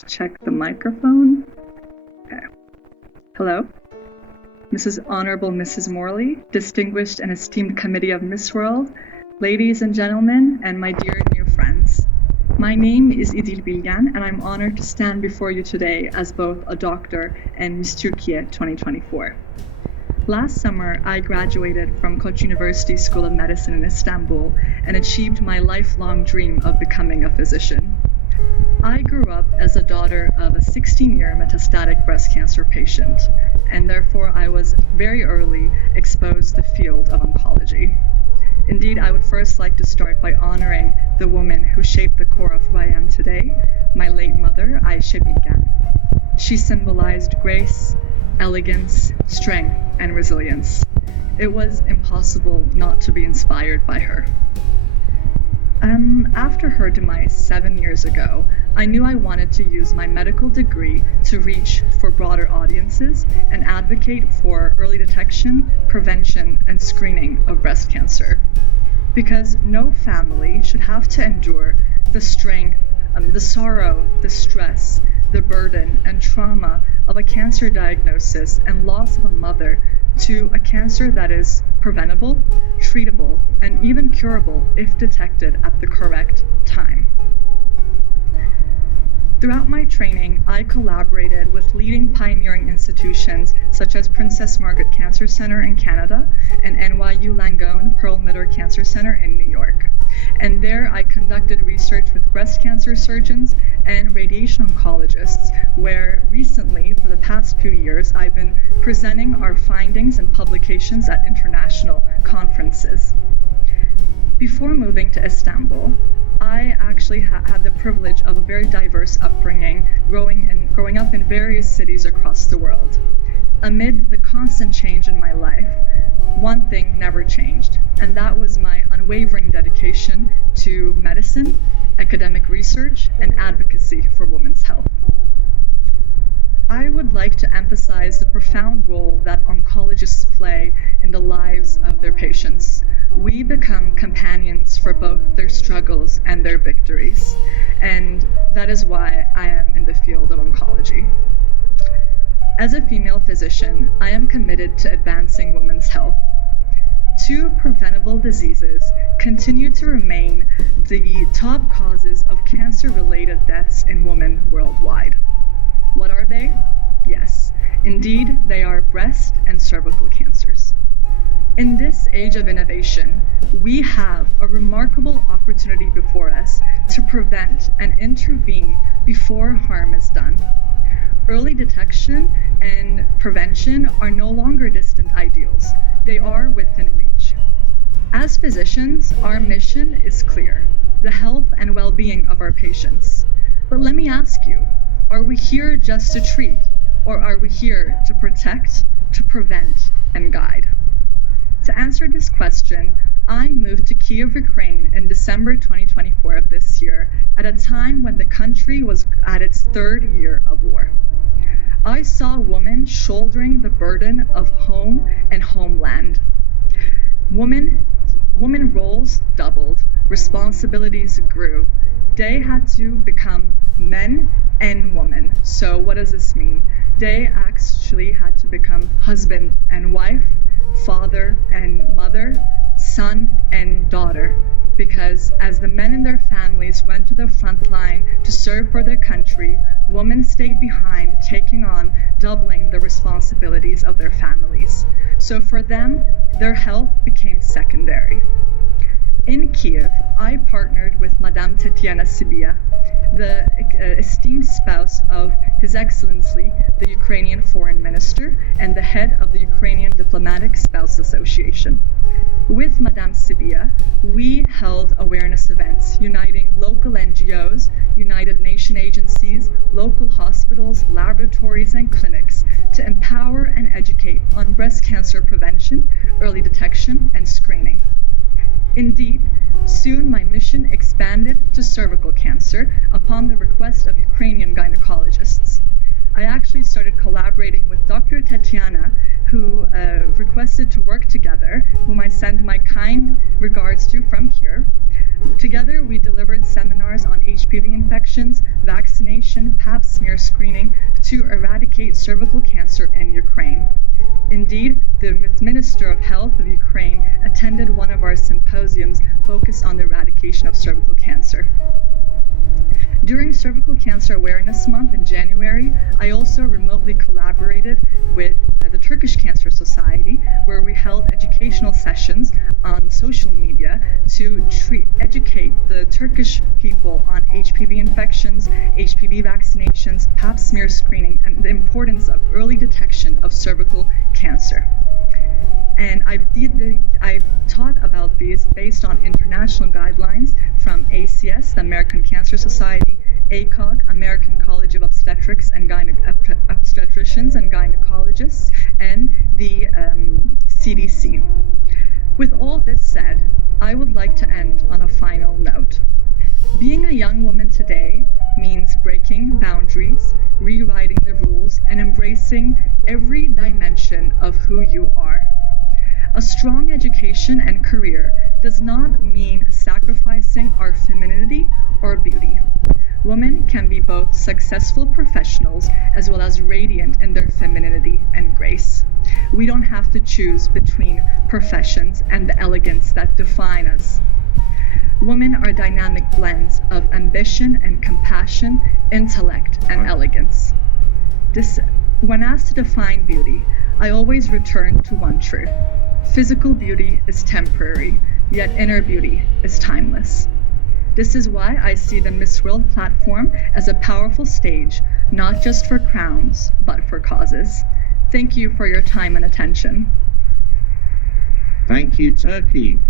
to check the microphone. Okay. Hello? Honorable Mrs. Morley, distinguished and esteemed committee of Miss World, ladies and gentlemen, and my dear new friends. My name is Idil Bilgan, and I'm honored to stand before you today as both a doctor and Miss Turkey 2024. Last summer, I graduated from Koç University School of Medicine in Istanbul and achieved my lifelong dream of becoming a physician. I grew up as a daughter of a 16-year metastatic breast cancer patient, and therefore I was very early exposed to the field of oncology. Indeed, I would first like to start by honoring the woman who shaped the core of who I am today, my late mother, Ayşe Bilgen. She symbolized grace, elegance, strength, and resilience. It was impossible not to be inspired by her. After her demise 7 years ago, I knew I wanted to use my medical degree to reach for broader audiences and advocate for early detection, prevention, and screening of breast cancer. Because no family should have to endure the strength, the sorrow, the stress, the burden, and trauma of a cancer diagnosis and loss of a mother to a cancer that is preventable, treatable, and even curable if detected at the correct time. Throughout my training, I collaborated with leading pioneering institutions such as Princess Margaret Cancer Center in Canada and NYU Langone Perlmutter Cancer Center in New York. And there I conducted research with breast cancer surgeons and radiation oncologists, where recently, for the past few years, I've been presenting our findings and publications at international conferences. Before moving to Istanbul, I actually had the privilege of a very diverse upbringing, growing up in various cities across the world. Amid the constant change in my life, one thing never changed, and that was my unwavering dedication to medicine, academic research, and advocacy for women's health. I would like to emphasize the profound role that oncologists play in the lives of their patients. We become companions for both their struggles and their victories, and that is why I am in the field of oncology. As a female physician, I am committed to advancing women's health. 2 preventable diseases continue to remain the top causes of cancer-related deaths in women worldwide. What are they? Yes, indeed, they are breast and cervical cancers. In this age of innovation, we have a remarkable opportunity before us to prevent and intervene before harm is done. Early detection and prevention are no longer distant ideals. They are within reach. As physicians, our mission is clear: the health and well-being of our patients. But let me ask you, are we here just to treat, or are we here to protect, to prevent, and guide? To answer this question, I moved to Kyiv, Ukraine in December 2024 of this year, at a time when the country was at its 3rd year of war. I saw women shouldering the burden of home and homeland. Women roles doubled, responsibilities grew. They had to become men and women. So what does this mean? They actually had to become husband and wife, father and mother, son and daughter, because as the men and their families went to the front line to serve for their country, women stayed behind, taking on doubling the responsibilities of their families. So for them, their health became secondary. In Kyiv, I partnered with Madame Tetiana Sibia, the esteemed spouse of His Excellency, the Ukrainian Foreign Minister, and the head of the Ukrainian Diplomatic Spouse Association. With Madame Sibia, we held awareness events uniting local NGOs, United Nations agencies, local hospitals, laboratories, and clinics to empower and educate on breast cancer prevention, early detection, and screening. Indeed, soon my mission expanded to cervical cancer upon the request of Ukrainian gynecologists. I actually started collaborating with Dr. Tetiana, who requested to work together, whom I send my kind regards to from here. Together, we delivered seminars on HPV infections, vaccines, vaccination, Pap smear screening to eradicate cervical cancer in Ukraine. Indeed, the Minister of Health of Ukraine attended one of our symposiums focused on the eradication of cervical cancer. During Cervical Cancer Awareness Month in January, I also remotely collaborated with the Turkish Cancer Society, where we held educational sessions on social media to educate the Turkish people on HPV infections, HPV vaccinations, Pap smear screening, and the importance of early detection of cervical cancer. And I taught about these based on international guidelines from ACS, the American Cancer Society, ACOG, American College of Obstetricians and Gynecologists, and the CDC. With all this said, I would like to end on a final note. Being a young woman today means breaking boundaries, rewriting the rules, and embracing every dimension of who you are. A strong education and career does not mean sacrificing our femininity or beauty. Women can be both successful professionals as well as radiant in their femininity and grace. We don't have to choose between professions and the elegance that define us. Women are dynamic blends of ambition and compassion, intellect and elegance. When asked to define beauty, I always return to one truth. Physical beauty is temporary, yet inner beauty is timeless. This is why I see the Miss World platform as a powerful stage, not just for crowns, but for causes. Thank you for your time and attention. Thank you, Turkey.